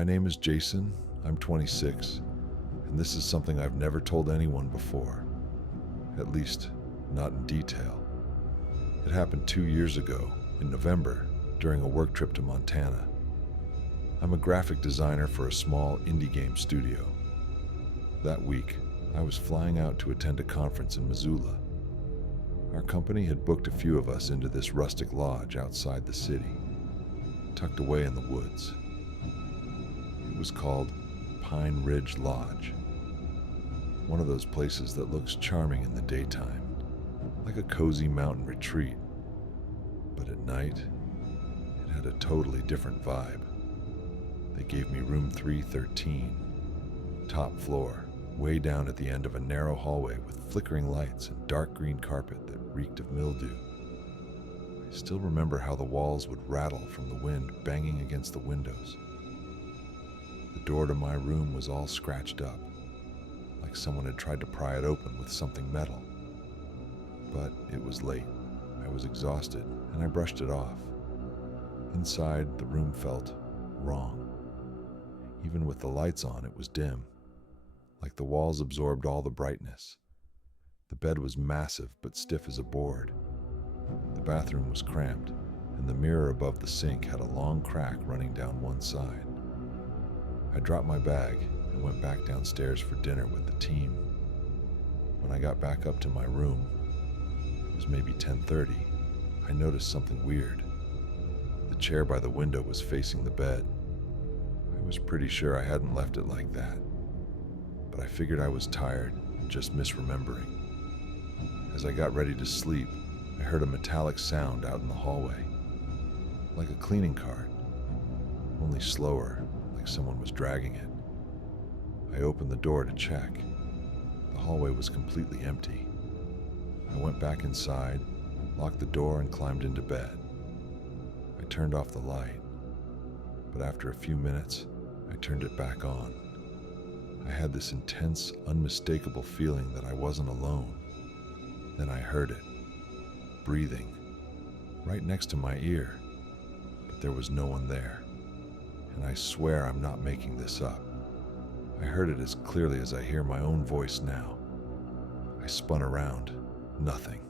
My name is Jason, I'm 26, and this is something I've never told anyone before. At least, not in detail. It happened 2 years ago, in November, during a work trip to Montana. I'm a graphic designer for a small indie game studio. That week, I was flying out to attend a conference in Missoula. Our company had booked a few of us into this rustic lodge outside the city, tucked away in the woods. It was called Pine Ridge Lodge, one of those places that looks charming in the daytime, like a cozy mountain retreat. But at night, it had a totally different vibe. They gave me room 313, top floor, way down at the end of a narrow hallway with flickering lights and dark green carpet that reeked of mildew. I still remember how the walls would rattle from the wind banging against the windows. The door to my room was all scratched up, like someone had tried to pry it open with something metal. But it was late. I was exhausted, and I brushed it off. Inside, the room felt wrong. Even with the lights on, it was dim, like the walls absorbed all the brightness. The bed was massive but stiff as a board. The bathroom was cramped, and the mirror above the sink had a long crack running down one side. I dropped my bag and went back downstairs for dinner with the team. When I got back up to my room, it was maybe 10:30, I noticed something weird. The chair by the window was facing the bed. I was pretty sure I hadn't left it like that, but I figured I was tired and just misremembering. As I got ready to sleep, I heard a metallic sound out in the hallway, like a cleaning cart, only slower, like someone was dragging it. I opened the door to check. The hallway was completely empty. I went back inside, locked the door, and climbed into bed. I turned off the light, but after a few minutes, I turned it back on. I had this intense, unmistakable feeling that I wasn't alone. Then I heard it, breathing, right next to my ear, but there was no one there. And I swear I'm not making this up. I heard it as clearly as I hear my own voice now. I spun around. Nothing.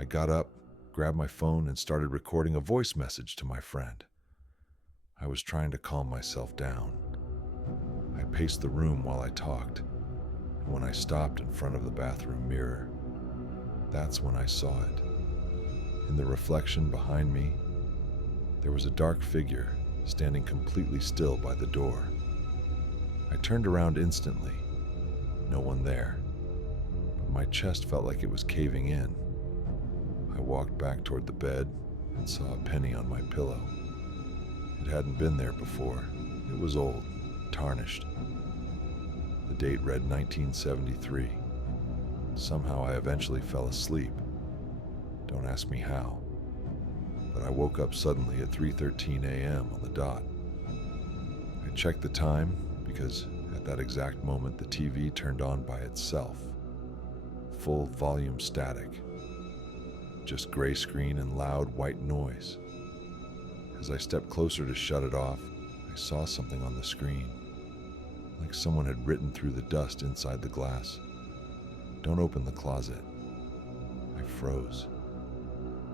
I got up, grabbed my phone, and started recording a voice message to my friend. I was trying to calm myself down. I paced the room while I talked, and when I stopped in front of the bathroom mirror, that's when I saw it. In the reflection behind me, there was a dark figure standing completely still by the door. I turned around instantly. No one there. But my chest felt like it was caving in. I walked back toward the bed and saw a penny on my pillow. It hadn't been there before. It was old, tarnished. The date read 1973. Somehow I eventually fell asleep. Don't ask me how. But I woke up suddenly at 3:13 a.m. on the dot. I checked the time because at that exact moment the TV turned on by itself. Full volume static. Just gray screen and loud white noise. As I stepped closer to shut it off, I saw something on the screen, like someone had written through the dust inside the glass. "Don't open the closet." I froze.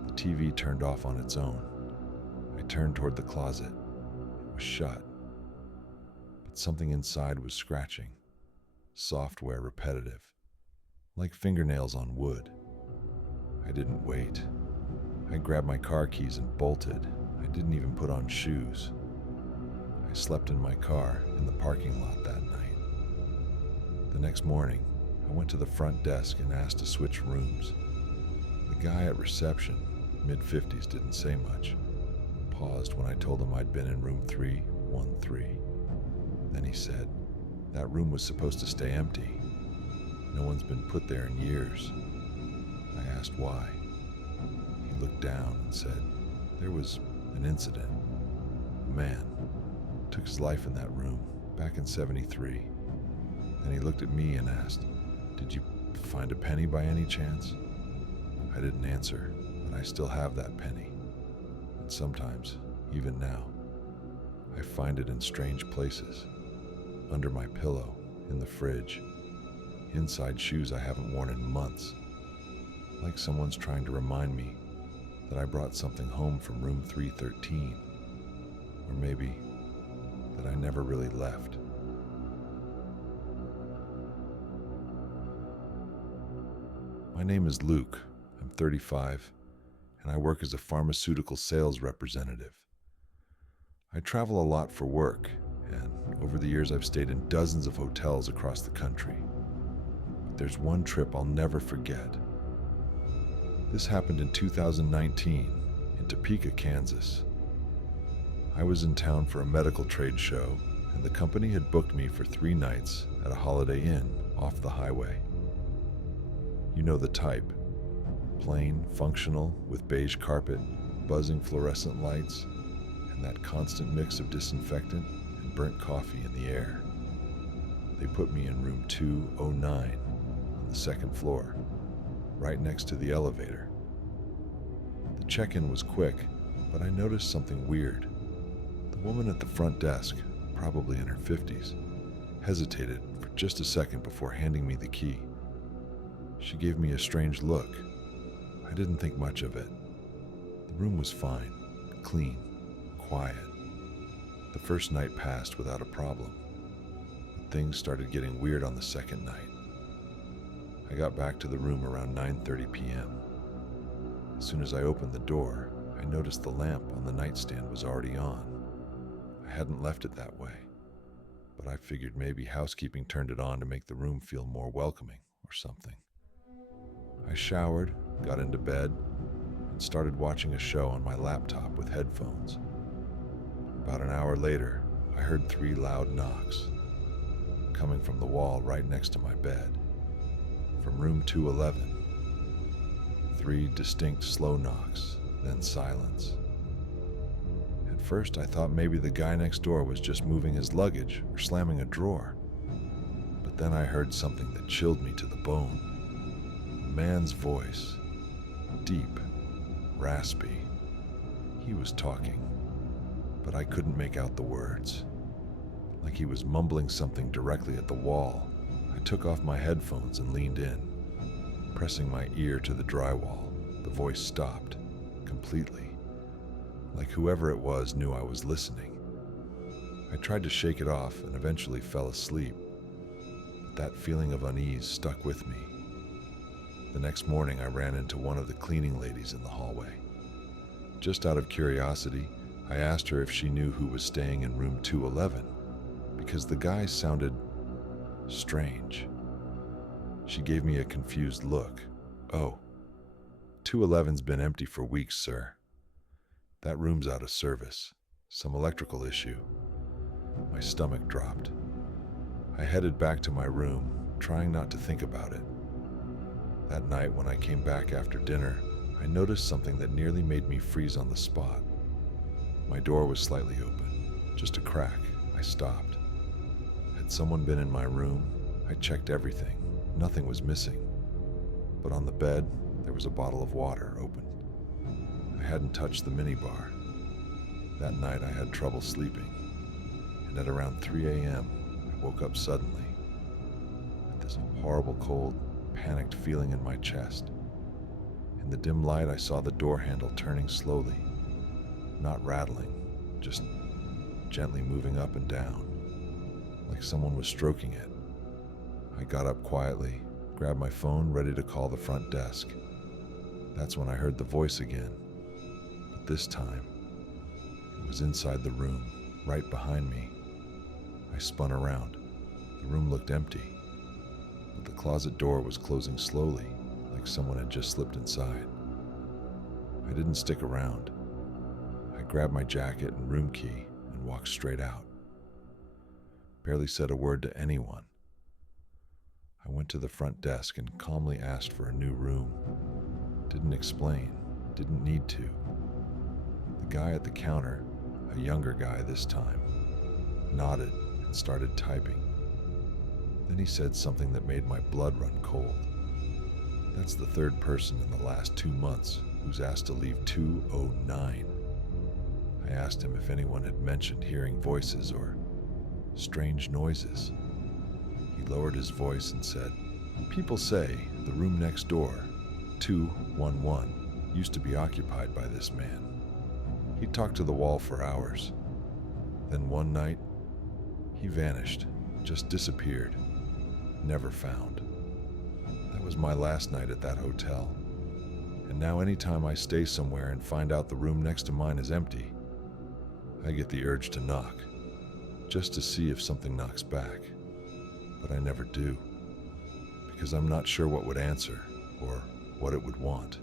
The TV turned off on its own. I turned toward the closet. It was shut. But something inside was scratching. Software repetitive, like fingernails on wood. I didn't wait. I grabbed my car keys and bolted. I didn't even put on shoes. I slept in my car in the parking lot that night. The next morning, I went to the front desk and asked to switch rooms. The guy at reception, mid-50s, didn't say much. Paused when I told him I'd been in room 313. Then he said, "That room was supposed to stay empty. No one's been put there in years." I asked why. He looked down and said, "There was an incident. A man took his life in that room back in '73. Then he looked at me and asked, 'Did you find a penny by any chance?' I didn't answer, but I still have that penny. And sometimes, even now, I find it in strange places. Under my pillow, in the fridge, inside shoes I haven't worn in months. Like someone's trying to remind me that I brought something home from room 313. Or maybe that I never really left. My name is Luke. I'm 35, and I work as a pharmaceutical sales representative. I travel a lot for work, and over the years I've stayed in dozens of hotels across the country. But there's one trip I'll never forget. This happened in 2019 in Topeka, Kansas. I was in town for a medical trade show, and the company had booked me for 3 nights at a Holiday Inn off the highway. You know the type. Plain, functional, with beige carpet, buzzing fluorescent lights, and that constant mix of disinfectant and burnt coffee in the air. They put me in room 209 on the 2nd floor, right next to the elevator. The check-in was quick, but I noticed something weird. The woman at the front desk, probably in her 50s, hesitated for just a second before handing me the key. She gave me a strange look. I didn't think much of it. The room was fine, clean, quiet. The first night passed without a problem, but things started getting weird on the second night. I got back to the room around 9:30 p.m. As soon as I opened the door, I noticed the lamp on the nightstand was already on. I hadn't left it that way, but I figured maybe housekeeping turned it on to make the room feel more welcoming or something. I showered, got into bed, and started watching a show on my laptop with headphones. About an hour later, I heard 3 loud knocks, coming from the wall right next to my bed. From room 211, 3 distinct slow knocks, then silence. At first, I thought maybe the guy next door was just moving his luggage or slamming a drawer. But then I heard something that chilled me to the bone. A man's voice, deep, raspy. He was talking, but I couldn't make out the words. Like he was mumbling something directly at the wall. I took off my headphones and leaned in. Pressing my ear to the drywall, the voice stopped, completely. Like whoever it was knew I was listening. I tried to shake it off and eventually fell asleep. But that feeling of unease stuck with me. The next morning, I ran into one of the cleaning ladies in the hallway. Just out of curiosity, I asked her if she knew who was staying in room 211, because the guy sounded strange. She gave me a confused look. "Oh, 211's been empty for weeks, sir. That room's out of service. Some electrical issue." My stomach dropped. I headed back to my room, trying not to think about it. That night, when I came back after dinner, I noticed something that nearly made me freeze on the spot. My door was slightly open, just a crack. I stopped. Had someone been in my room? I checked everything. Nothing was missing. But on the bed, there was a bottle of water open. I hadn't touched the minibar. That night, I had trouble sleeping. And at around 3 a.m., I woke up suddenly with this horrible cold, panicked feeling in my chest. In the dim light, I saw the door handle turning slowly, not rattling, just gently moving up and down, like someone was stroking it. I got up quietly, grabbed my phone, ready to call the front desk. That's when I heard the voice again, but this time, it was inside the room, right behind me. I spun around. The room looked empty, but the closet door was closing slowly, like someone had just slipped inside. I didn't stick around. I grabbed my jacket and room key and walked straight out. Barely said a word to anyone. I went to the front desk and calmly asked for a new room. Didn't explain, didn't need to. The guy at the counter, a younger guy this time, nodded and started typing. Then he said something that made my blood run cold. That's the 3rd person in the last 2 months who's asked to leave 209. I asked him if anyone had mentioned hearing voices or strange noises. He lowered his voice and said, "People say the room next door, 211, used to be occupied by this man. He talked to the wall for hours. Then one night, he vanished, just disappeared, never found. That was my last night at that hotel. And now anytime I stay somewhere and find out the room next to mine is empty, I get the urge to knock, just to see if something knocks back. But I never do, because I'm not sure what would answer or what it would want."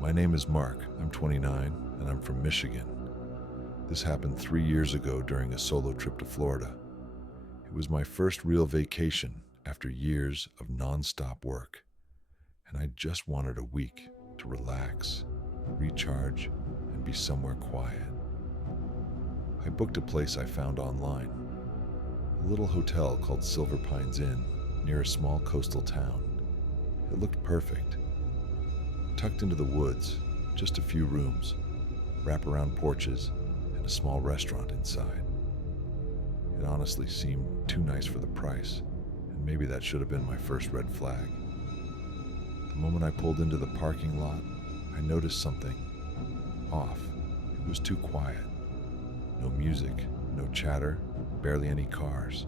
My name is Mark. I'm 29, and I'm from Michigan. This happened 3 years ago during a solo trip to Florida. It was my first real vacation after years of non-stop work, and I just wanted a week to relax, recharge, and be somewhere quiet. I booked a place I found online, a little hotel called Silver Pines Inn near a small coastal town. It looked perfect. Tucked into the woods, just a few rooms, wraparound porches, and a small restaurant inside. It honestly seemed too nice for the price, and maybe that should have been my first red flag. The moment I pulled into the parking lot, I noticed something off. It was too quiet. No music, no chatter, barely any cars.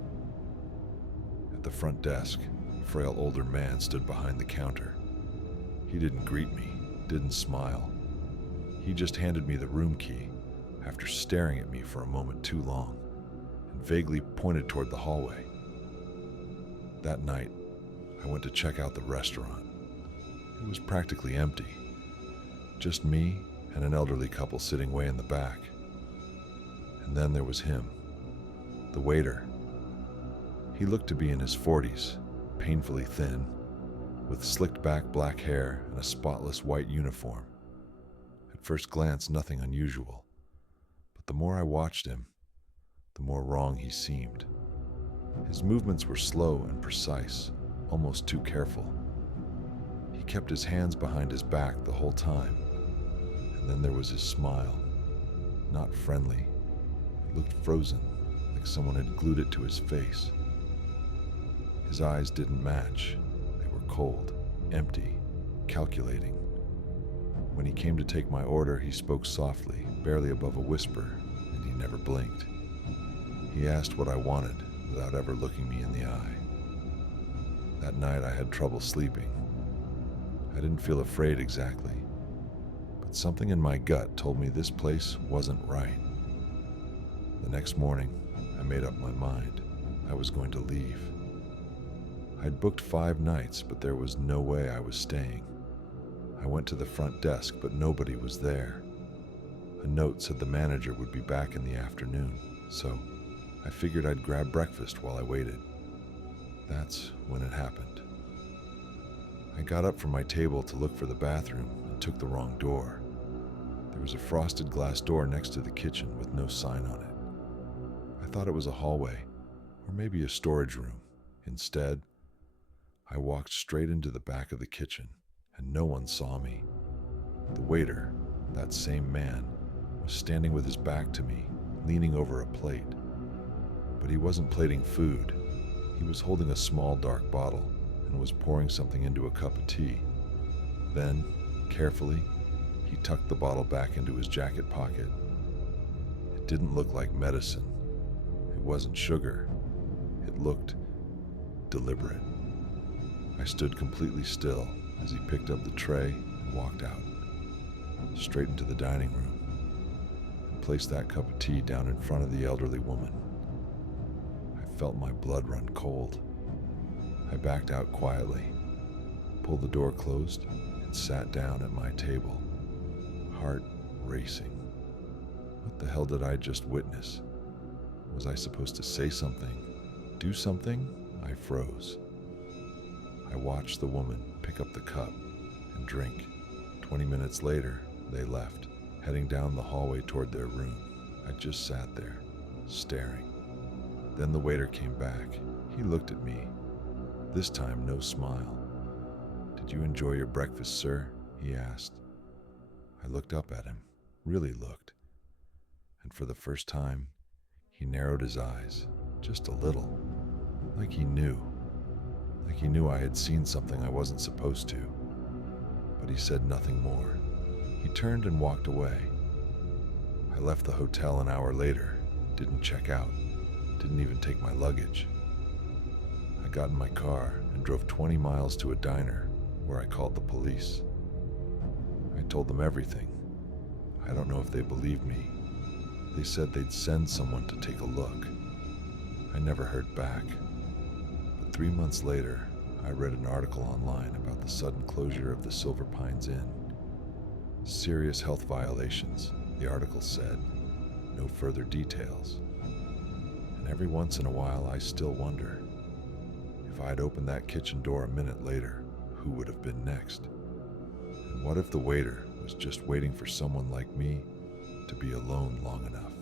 At the front desk, a frail older man stood behind the counter. He didn't greet me, didn't smile. He just handed me the room key after staring at me for a moment too long and vaguely pointed toward the hallway. That night, I went to check out the restaurant. It was practically empty. Just me and an elderly couple sitting way in the back. And then there was him, the waiter. He looked to be in his 40s, painfully thin, with slicked back black hair and a spotless white uniform. At first glance, nothing unusual. But the more I watched him, the more wrong he seemed. His movements were slow and precise, almost too careful. He kept his hands behind his back the whole time. And then there was his smile. Not friendly. It looked frozen, like someone had glued it to his face. His eyes didn't match. They were cold, empty, calculating. When he came to take my order, he spoke softly, barely above a whisper, and he never blinked. He asked what I wanted without ever looking me in the eye. That night I had trouble sleeping. I didn't feel afraid exactly, but something in my gut told me this place wasn't right. The next morning, I made up my mind. I was going to leave. I'd booked 5 nights, but there was no way I was staying. I went to the front desk, but nobody was there. A note said the manager would be back in the afternoon, so I figured I'd grab breakfast while I waited. That's when it happened. I got up from my table to look for the bathroom and took the wrong door. There was a frosted glass door next to the kitchen with no sign on it. I thought it was a hallway, or maybe a storage room. Instead, I walked straight into the back of the kitchen, and no one saw me. The waiter, that same man, was standing with his back to me, leaning over a plate. But he wasn't plating food. He was holding a small dark bottle and was pouring something into a cup of tea. Then, carefully, he tucked the bottle back into his jacket pocket. It didn't look like medicine. It wasn't sugar. It looked deliberate. I stood completely still as he picked up the tray and walked out, straight into the dining room, and placed that cup of tea down in front of the elderly woman. I felt my blood run cold. I backed out quietly, pulled the door closed, and sat down at my table, heart racing. What the hell did I just witness? Was I supposed to say something? Do something? I froze. I watched the woman pick up the cup and drink. 20 minutes later, they left, heading down the hallway toward their room. I just sat there, staring. Then the waiter came back. He looked at me. This time, no smile. "Did you enjoy your breakfast, sir?" he asked. I looked up at him, really looked, and for the first time, he narrowed his eyes, just a little, like he knew I had seen something I wasn't supposed to. But he said nothing more. He turned and walked away. I left the hotel an hour later, didn't check out, didn't even take my luggage. I got in my car and drove 20 miles to a diner where I called the police. I told them everything. I don't know if they believed me. They said they'd send someone to take a look. I never heard back. But 3 months later, I read an article online about the sudden closure of the Silver Pines Inn. Serious health violations, the article said. No further details. And every once in a while, I still wonder, if I had opened that kitchen door a minute later, who would have been next? And what if the waiter was just waiting for someone like me to be alone long enough?